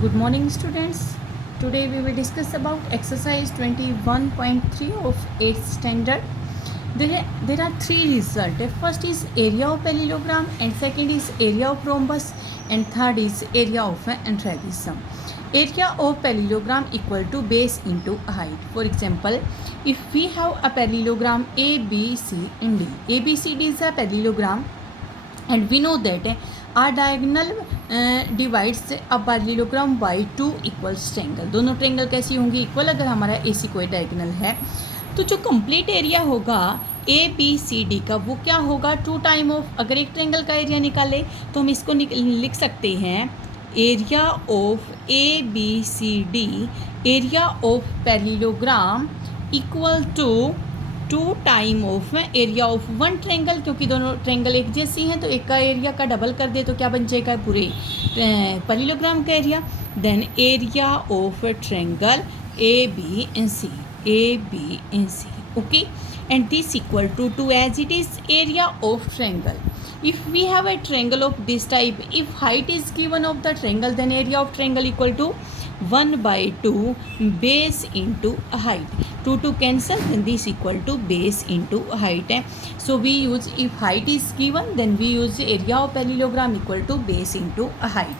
Good morning, students. Today we will discuss about exercise 21.3 of 8th standard. There are three results. First is area of parallelogram, and second is area of rhombus, and third is area of an trapezium. Area of parallelogram equal to base into height. For example, if we have a parallelogram A, B, C, and D. A, B, C, D is a parallelogram, and we know that our diagonal divides a parallelogram by two equals triangle. दोनों triangle कैसी होंगी? Equal. अगर हमारा ए सी कोई diagonal है तो जो complete area होगा ए बी सी डी का वो क्या होगा? Two time of. अगर एक ट्रेंगल का एरिया निकाले तो हम इसको लिख सकते हैं area of A B C D area of parallelogram equal to two time of area of one triangle, क्योंकि दोनों ट्रेंगल एक जैसी हैं तो एक का एरिया का डबल कर दे तो क्या बन जाएगा? पूरे पैरेललोग्राम का area. Then area of triangle A B and C, A B and C. Okay, and this equal to as it is area of triangle. If we have a triangle of this type, if height is given of the triangle, then area of triangle equal to 1 by 2 base into height. 2 cancel, then this equal to base into height. So we use, if height is given, then we use area of parallelogram equal to base into height.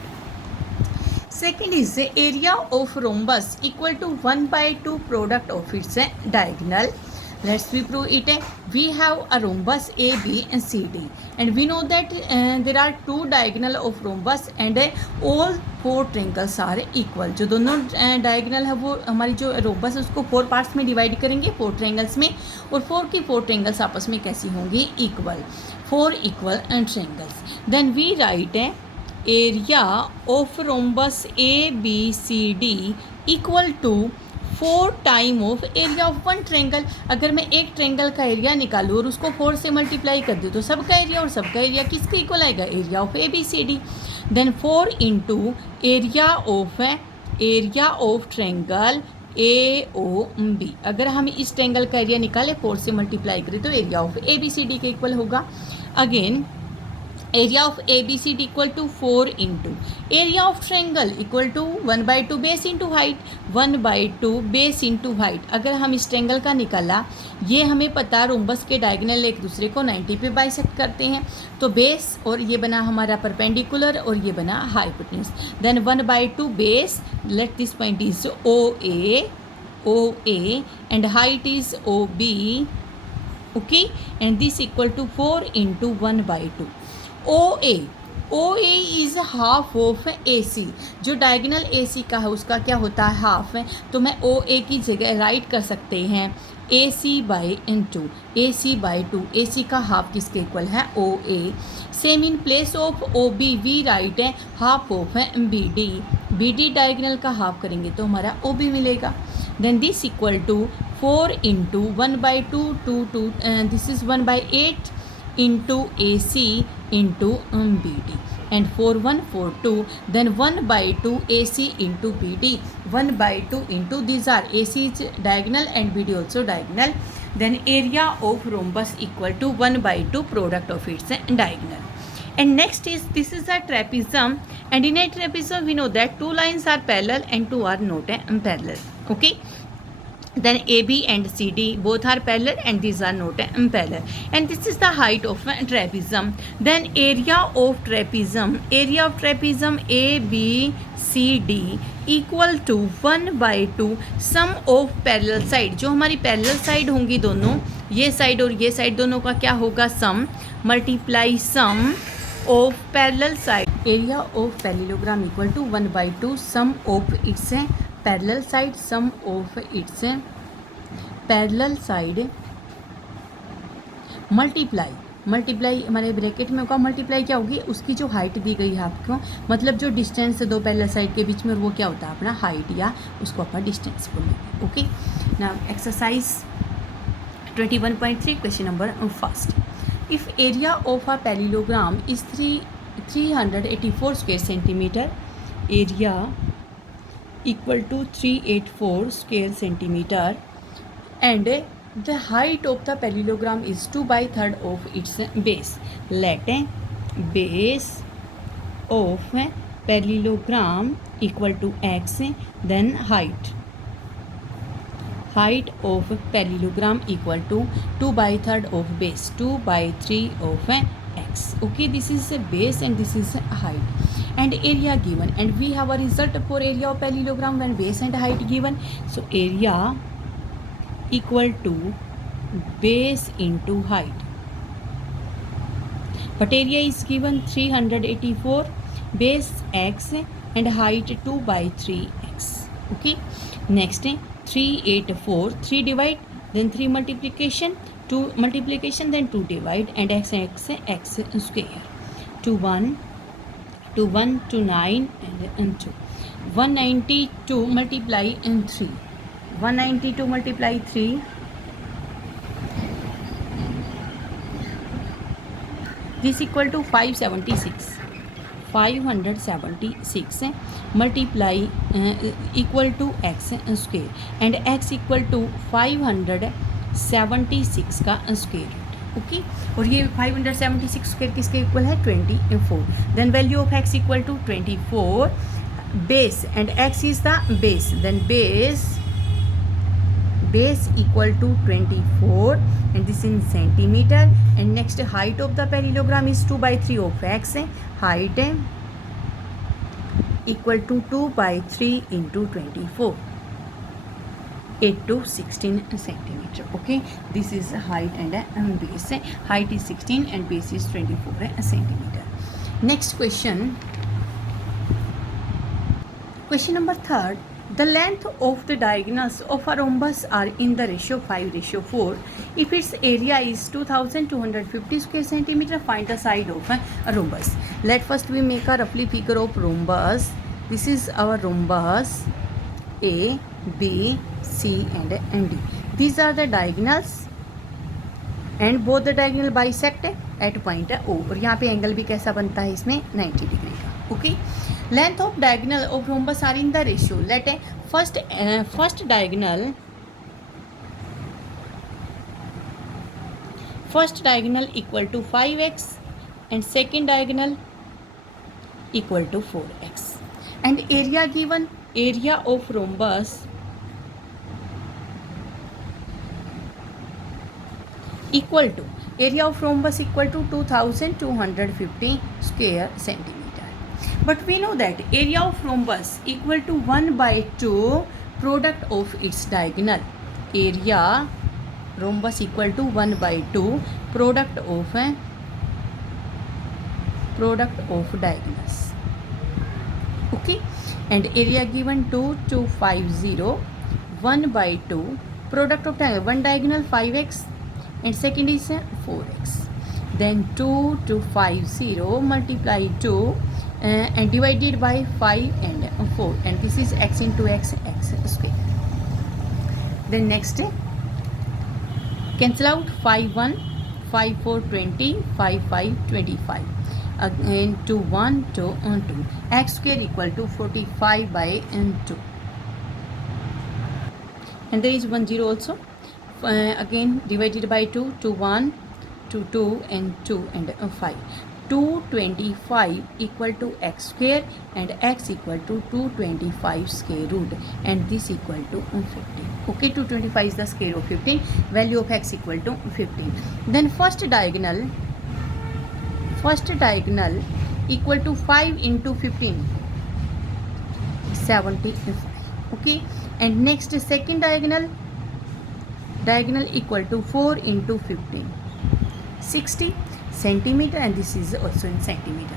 Second is the area of rhombus equal to 1 by 2 product of its diagonal. Let's we prove it. We have a rhombus A, B and C, D, and we know that there are two diagonal of rhombus and all four triangles are equal. जो दोनों diagonal है वो हमारी जो rhombus है उसको four parts में divide करेंगे, फोर ट्रेंगल्स में, और फोर की फोर ट्रेंगल्स आपस में कैसी होंगी? Equal. Four equal triangles. Then we write area of rhombus A, B, C, D equal to four time of area of one triangle. अगर मैं एक ट्रेंगल का एरिया निकालूँ और उसको फोर से मल्टीप्लाई कर दूँ तो सबका एरिया, और सबका एरिया किसके इक्वल आएगा? Area of A B C D. Then four into area of triangle A O B. अगर हम इस ट्रेंगल का एरिया निकालें, फोर से मल्टीप्लाई करें तो area of A B C D के इक्वल होगा. Again area of ABCD equal to 4 into area of triangle equal to 1 by 2 base into height. 1 by 2 base into height. अगर हम इस ट्रेंगल का निकाला, ये हमें पता रोम्बस के डायगोनल एक दूसरे को 90 पे बाइसेक्ट करते हैं, तो बेस, और ये बना हमारा परपेंडिकुलर और ये बना hypotenuse. Then 1 by 2 base, let this point is O A and height is O B. Okay, and this equal to 4 into 1 by 2. O A is half of A C. जो diagonal ए C का है उसका क्या होता है? Half है. तो मैं ओ ए की जगह राइट कर सकते हैं A C by two. A C by two. A C का हाफ किसके इक्वल है? O A. Same in place of O B we write है half of B D. B D diagonal का हाफ करेंगे तो हमारा ओ बी मिलेगा. Then this equal to 4 into 1 by 2 this is 1 by 8 into AC into BD, and 4 1 4 2, then 1 by 2 AC into BD. 1 by 2 into, these are AC is diagonal and BD also diagonal. Then area of rhombus equal to 1 by 2 product of its diagonal. And next is, this is a trapezium, and in a trapezium we know that two lines are parallel and two are not parallel. Okay, then AB and CD both are parallel and these are not parallel, and this is the height of a trapezium. Then area of trapezium ABCD equal to 1 by 2 sum of parallel side. जो हमारी parallel side होंगी दोनों, ये side और ये side, दोनों का क्या होगा? Sum multiply sum of parallel side. Area of parallelogram equal to 1 by 2 sum of its parallel side, sum of its parallel side multiply हमारे ब्रैकेट में होगा. मल्टीप्लाई क्या होगी? उसकी जो हाइट दी गई है आपको, मतलब जो डिस्टेंस है दो पैरेलल साइड के बीच में, वो क्या होता है? अपना हाइट, या उसको अपन डिस्टेंस बोलेंगे. Okay, now exercise 21.3 question number first. If area of a parallelogram is 384 square centimeter, area equal to 384 square centimeter, and the height of the parallelogram is 2 by 3rd of its base. Let base of parallelogram equal to x, then height of parallelogram equal to 2/3 of base, 2/3 of x. Okay, this is a base and this is a height, and area given, and we have a result for area of parallelogram when base and height given. So area equal to base into height, but area is given 384, base x and height 2/3x. Okay, next 384, 3 divide, then 3 multiplication, 2 multiplication, then 2 divide, and x square, 2 1 2 1 2 9 and 2, 192 multiply and 3, 192 multiply 3, this equal to 576, 576 multiply equal to x square, and x equal to 576 का square root. Okay, और ये 576 square किसके equal है? 24. Then value of x equal to 24, base and x is the base, then base equal to 24, and this in centimeter, and next height of the parallelogram is 2/3 of x, height equal to 2/3 into 24, 8 to 16 centimeter. Okay, this is height and base. Height is 16 and base is 24 centimeter. Next question number 3. The length of the diagonals of a rhombus are in the ratio 5:4. If its area is 2250 square centimeter, find the side of a rhombus. Let first we make a roughly figure of rhombus. This is our rhombus A, B, C and D. These are the diagonals and both the diagonal bisect at point O. और यहाँ पे angle भी कैसा बनता है इसमें? 90 degree का. Okay. Length of diagonal of rhombus are in the ratio. Let first diagonal equal to 5x and second diagonal equal to 4x, and area given, area of rhombus equal to 2250 square centimeter. But we know that area of rhombus equal to 1/2 product of its diagonal. Area rhombus equal to 1/2 product of diagonals. Okay, and area given 2250, 1/2 product of diagonal, one diagonal 5x and second is 4x. Then 2250 multiply 2 and divided by 5 and 4, and this is x into x square. Then next cancel out 5 1, 5 4 20, 5 5 25, again 2 1 2 2, x square equal to 45/2, and there is 1 0 also. Again divided by 2, 2 1 2 2 and 2 and 5, 225 equal to x square and x equal to 225 square root, and this equal to 15. Okay, 225 is the square of 15. Value of x equal to 15. Then first diagonal equal to 5 into 15, 75. Okay, and next second diagonal equal to 4 into 15, 60 centimetre, and this is also in centimetre.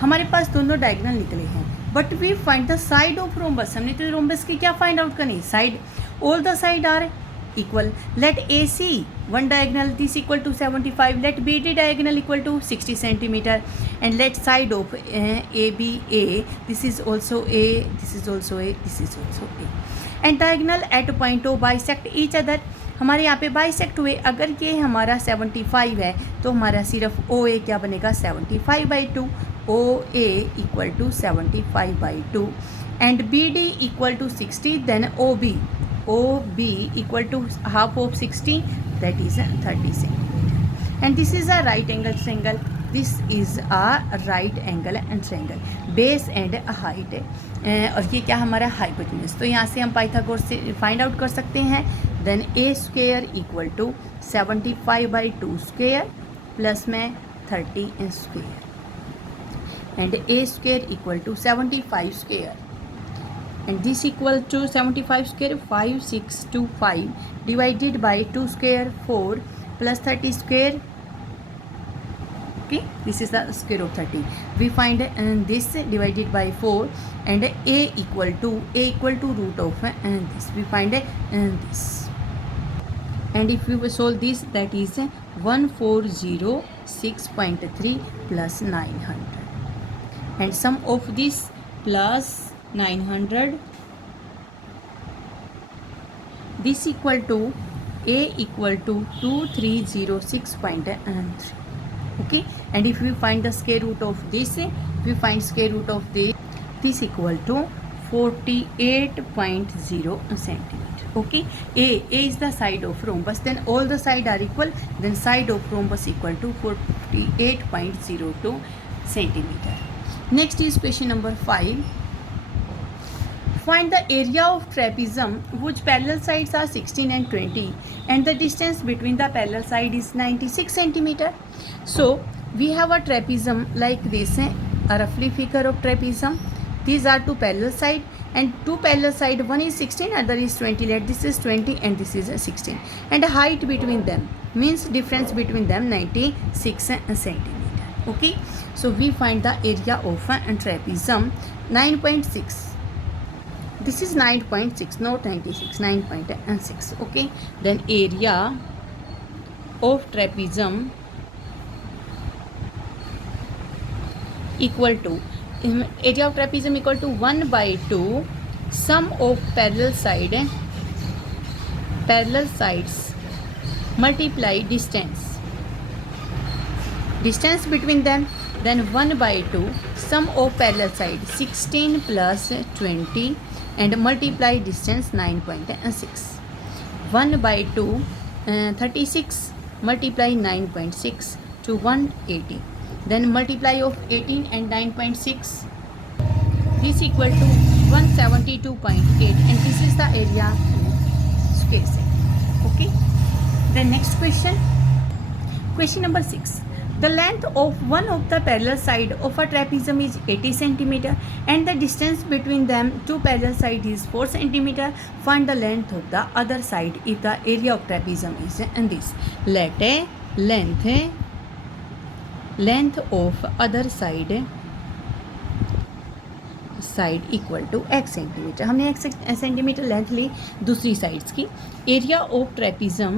हमारे पास दोनों diagonal निकले हैं, but we find the side of rhombus. हमने तो rhombus की क्या find out करनी? Side. All the side are equal. Let AC one diagonal this equal to 75. Let BD diagonal equal to 60 centimeter, and let side of ABA. This is also A. This is also A. This is also A. And diagonal at point O bisect each other. हमारे यहाँ पे bisect हुए. अगर ये हमारा 75 है तो हमारा सिर्फ OA क्या बनेगा? 75/2. OA equal to 75/2 and BD equal to 60. Then OB equal to half of 60, that is 30 centimeter. And this is a right angle triangle. This is a right angle and triangle, base and height, और ये क्या हमारा hypotenuse. तो यहाँ से हम Pythagoras से find out कर सकते हैं। Then A square equal to 75/2 square plus में 30 square, and A square equal to 75 square, and this equal to 75 square 5625 divided by 2 square 4 plus 30 square. Okay, this is the square of 30. We find this divided by 4, and a equal to root of this. We find this, and if we solve this, that is 1406.3 plus 900, and sum of this plus 900, this equal to a equal to 2306.3. Okay, and if we find the square root of this, we find square root of this equal to 48.0 centimeter. Okay, a is the side of rhombus, then all the side are equal, then side of rhombus equal to 48.02 centimeter. Next is question number 5. Find the area of trapezium whose parallel sides are 16 and 20, and the distance between the parallel side is 96 centimeter. So we have a trapezium like this, a roughly figure of trapezium. These are two parallel side, and two parallel side, one is 16, other is 20. Let this is 20 and this is 16, and height between them means difference between them 96 centimeter. Okay, so we find the area of a trapezium 9.6. This is 9.6, not 96, 9.6. Okay, then area of trapezium equal to 1/2 sum of parallel sides multiply distance between them, then 1/2 sum of parallel side 16 plus 20 and multiply distance 9.6. 1/2 36 multiply 9.6 to 180, then multiply of 18 and 9.6, this equal to 172.8, and this is the area square set. Okay, the next question number 6. The length of one of the parallel side of a trapezium is 80 centimeter, and the distance between them two parallel sides is 4 centimeter. Find the length of the other side if the area of trapezium is this. Let a length of other side equal to x centimetre. हमने x centimetre length ली दूसरी sides की. Area of trapezium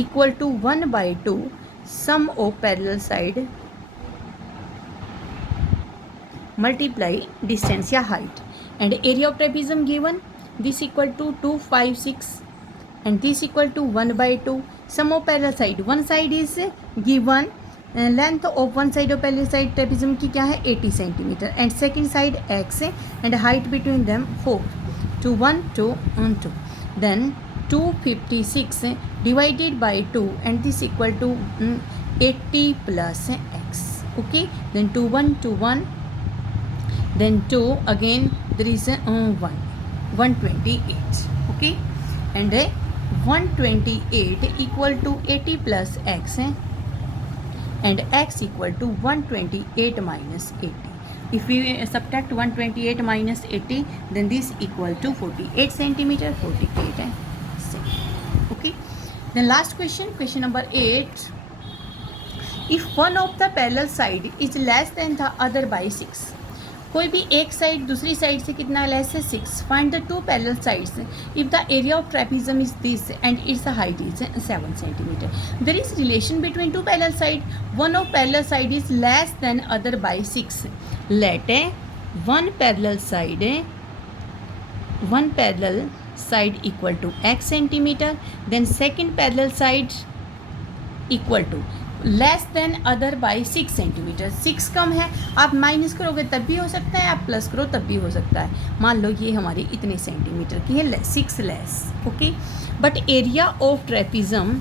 equal to 1/2 sum of parallel side multiply distance या height, and area of trapezium given, this equal to 256 and this equal to 1/2 sum of parallel side. One side is given, length of one side of parallel side trapezium की क्या है 80 centimeter, and second side x and height between them 4 to 1 to 2, then 256 divided by 2, and this equal to 80 plus x. Okay, then 2 1 to 1, then 2 again, there is 128. Okay, and 128 equal to 80 plus x, and x equal to 128 minus 80. If we subtract 128 minus 80, then this equal to 48 centimeter, 48 centimeter. Okay, then last question number 8. If one of the parallel side is less than the other by 6, कोई भी एक side दूसरी side से कितना less है 6. Find the two parallel sides if the area of trapezium is this and its height is 7 centimetre. There is relation between two parallel side. One of parallel side is less than other by 6. Let one parallel side equal to x centimeter, then second parallel side equal to less than other by 6 centimetre. 6 कम है, आप minus करोगे तब भी हो सकता है, आप plus करो तब भी हो सकता है। मान लो ये हमारी इतने सेंटीमीटर की है, 6 less, okay. But area of trapezium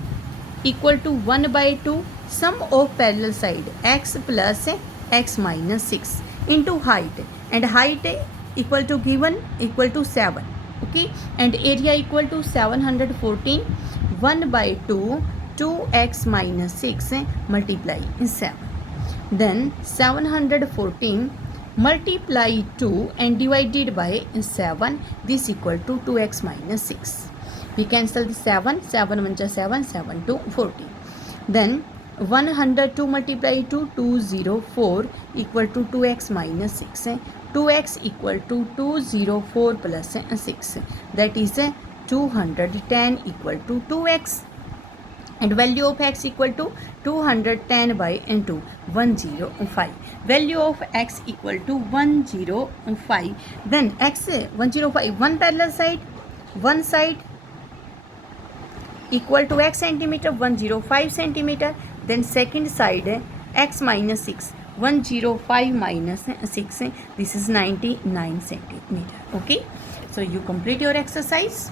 equal to 1/2 sum of parallel side x plus x minus 6 into height, and height equal to given equal to 7, okay, and area equal to 714 1/2 2x minus 6 multiply 7. Then 714 multiply 2 and divided by 7. This equal to 2x minus 6. We cancel the 7. 7 1 7. 7 2 14. Then 102 multiply 2 204 equal to 2x minus 6. 2x equal to 204 plus 6. That is 210 equal to 2x. And value of x equal to 210 by into 105. Value of x equal to 105. Then x 105, one parallel side, one side equal to x centimeter, 105 centimeter. Then second side x minus 6, 105 minus 6, this is 99 centimeter, okay. So you complete your exercise.